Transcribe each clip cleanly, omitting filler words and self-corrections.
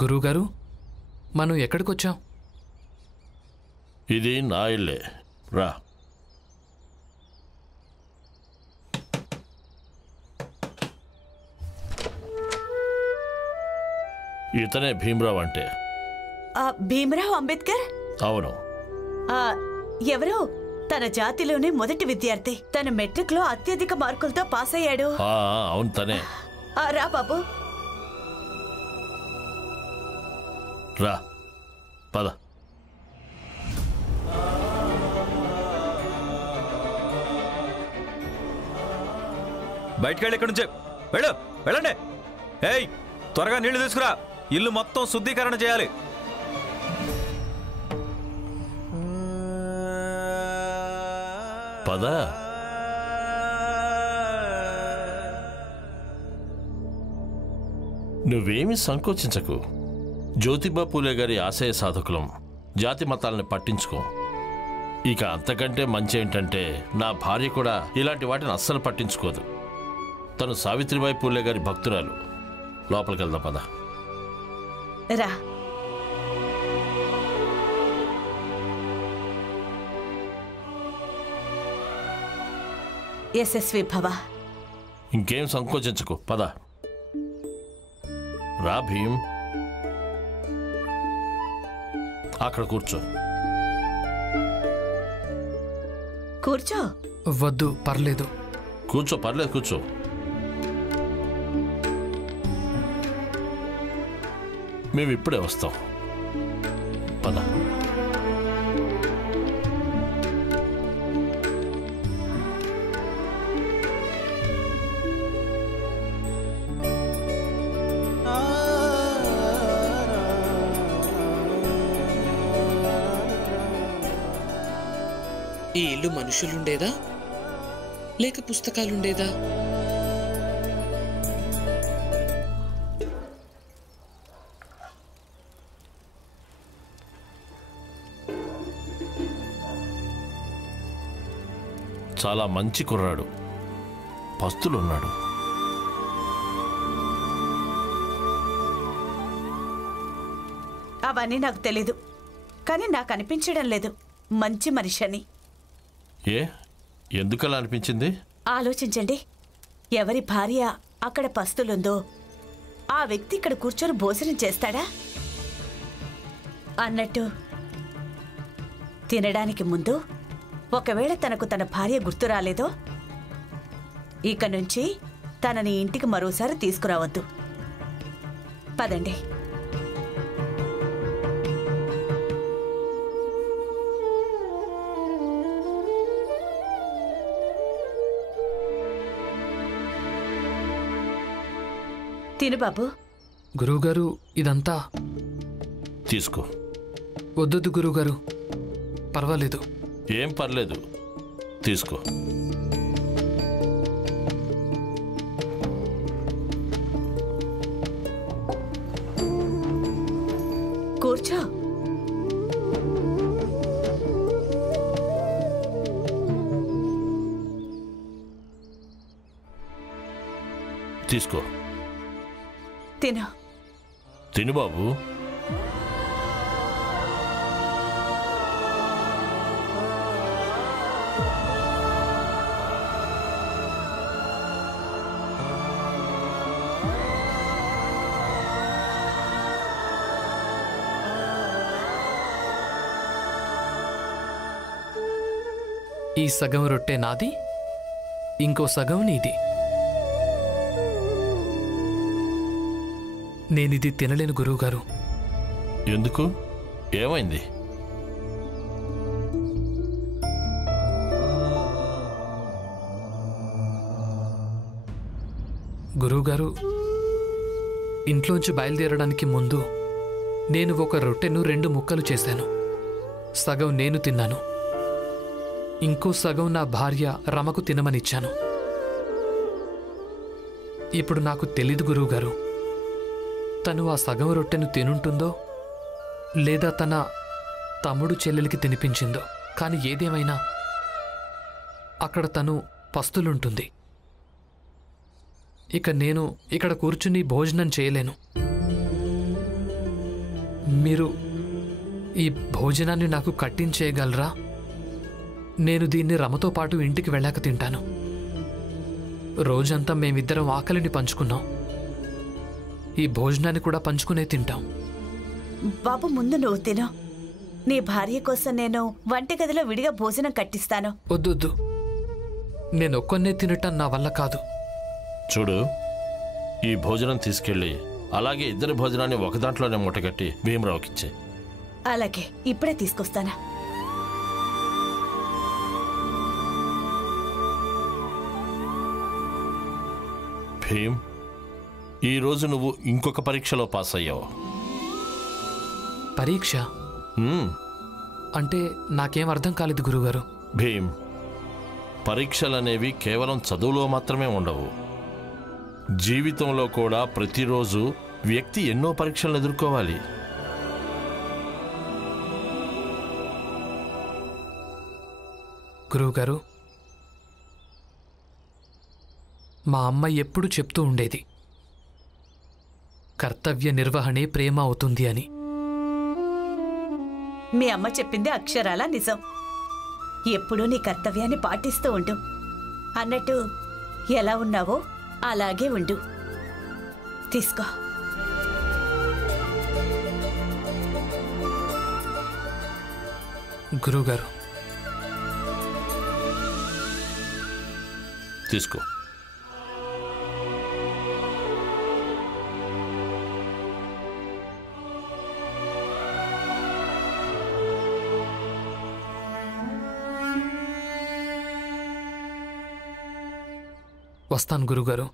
గురువుగారు, మనం ఎక్కడికొచ్చాం? ఇది నా ఇల్లే, రా. ఇతనే భీమరావు అంటే. భీమరావు అంబేద్కర్? అవును. ఎవరో తన జాతిలోనే మొదటి విద్యార్థి. తన మెట్రిక్ లో అత్యధిక మార్కులతో పాస్ అయ్యాడు. అవును, తనే. రా బాబు, రా, పద. బయటకెళ్ళి ఇక్కడి నుంచే వెళ్ళండి. ఏయ్, త్వరగా నీళ్లు తీసుకురా. ఇల్లు మొత్తం శుద్ధీకరణ చేయాలి. పద. నువ్వేమీ సంకోచించకు. జ్యోతిబా పూలే గారి ఆశయ సాధకులం. జాతి మతాలని పట్టించుకో. ఇక అంతకంటే మంచి ఏంటంటే నా భార్య కూడా ఇలాంటి వాటిని అస్సలు పట్టించుకోదు. తను సావిత్రిబాయి పూలే గారి భక్తురాలు. లోపలికి వెళ్దాం, పద. రా. యశస్వి భవ. ఇంకేం సంకోచించకు, పద. రా భీం, అక్కడ కూర్చో. కూర్చో. వద్దు, పర్లేదు. కూర్చో, పర్లేదు, కూర్చో. మేము ఇప్పుడే వస్తాం, పద. ఈ ఇల్లు మనుషులుండేదా లేక పుస్తకాలుండేదా? చాలా మంచి కుర్రాడు, పస్తులున్నాడు. అవన్నీ నాకు తెలీదు, కానీ నాకు అనిపించడం లేదు మంచి మనిషి అని. ఎందుకలా అనిపించింది? ఆలోచించండి. ఎవరి భార్య అక్కడ పస్తులుందో ఆ వ్యక్తి ఇక్కడ కూర్చొని భోజనం చేస్తాడా? అన్నట్టు తినడానికి ముందు ఒకవేళ తనకు తన భార్య గుర్తు రాలేదో ఇక నుంచి తనని ఇంటికి మరోసారి తీసుకురావద్దు. పదండి. తిను బాబు. గురువుగారు, ఇదంతా తీసుకో. వద్దొద్దు గురువుగారు, పర్వాలేదు. ఏం పర్లేదు, తీసుకో. కూర్చో. తీసుకో. తిను. తిను బాబు. ఈ సగం రొట్టె నాది, ఇంకో సగం నీది. నేనిది తినలేను గురువుగారు. ఎందుకు? ఏమైంది? గురువుగారు, ఇంట్లోంచి బయలుదేరడానికి ముందు నేను ఒక రొట్టెను 2 ముక్కలు చేశాను. సగం నేను తిన్నాను, ఇంకో సగం నా భార్య రమకు తినమనిచ్చాను. ఇప్పుడు నాకు తెలీదు గురువుగారు, తను ఆ సగం రొట్టెను తినుంటుందో లేదా తన తమ్ముడు చెల్లెలికి తినిపించిందో. కానీ ఏదేమైనా అక్కడ తను పస్తులుంటుంది. ఇక నేను ఇక్కడ కూర్చుని భోజనం చేయలేను. మీరు ఈ భోజనాన్ని నాకు కట్టించేయగలరా? నేను దీన్ని రమతో పాటు ఇంటికి వెళ్ళాక తింటాను. రోజంతా మేమిద్దరం ఆకలిని పంచుకున్నాం. ఈ భోజనాన్ని కూడా పంచుకునే తింటాం. బాబు, ముందు నువ్వు తిను. నీ భార్య కోసం నేను వంటగదిలో విడిగా భోజనం కట్టిస్తాను. వద్దు, నేను ఒక్కనే తినటం నా వల్ల కాదు. చూడు, ఈ భోజనం తీసుకెళ్ళి అలాగే ఇద్దరి భోజనాన్ని ఒక దాంట్లోనే మూటగట్టి భీమరావుకిచ్చే. అలాగే, ఇప్పుడే తీసుకొస్తానా. భీమ్, ఈరోజు నువ్వు ఇంకొక పరీక్షలో పాస్ అయ్యావు. పరీక్ష అంటే నాకేం అర్థం కాలేదు గురుగారు. భీమ్, పరీక్షలనేవి కేవలం చదువులో మాత్రమే ఉండవు. జీవితంలో కూడా ప్రతిరోజు వ్యక్తి ఎన్నో పరీక్షలను ఎదుర్కోవాలి. గురువుగారు, మా అమ్మ ఎప్పుడు చెప్తూ ఉండేది, కర్తవ్య నిర్వహణే ప్రేమ అవుతుంది అని. మీ అమ్మ చెప్పింది అక్షరాలా నిజం. ఎప్పుడూ నీ కర్తవ్యాన్ని పాటిస్తూ ఉండు. అన్నట్టు ఎలా ఉన్నావో అలాగే ఉండు. తీసుకో. గురువుగారు, తీసుకో. వస్తాను గురుగారు.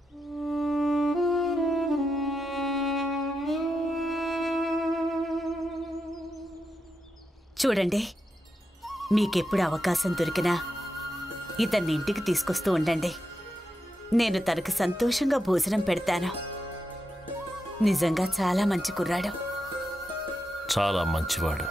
చూడండి, మీకెప్పుడు అవకాశం దొరికినా ఇతన్ని ఇంటికి తీసుకొస్తూ ఉండండి. నేను తనకు సంతోషంగా భోజనం పెడతాను. నిజంగా చాలా మంచి కుర్రాడు. చాలా మంచివాడు.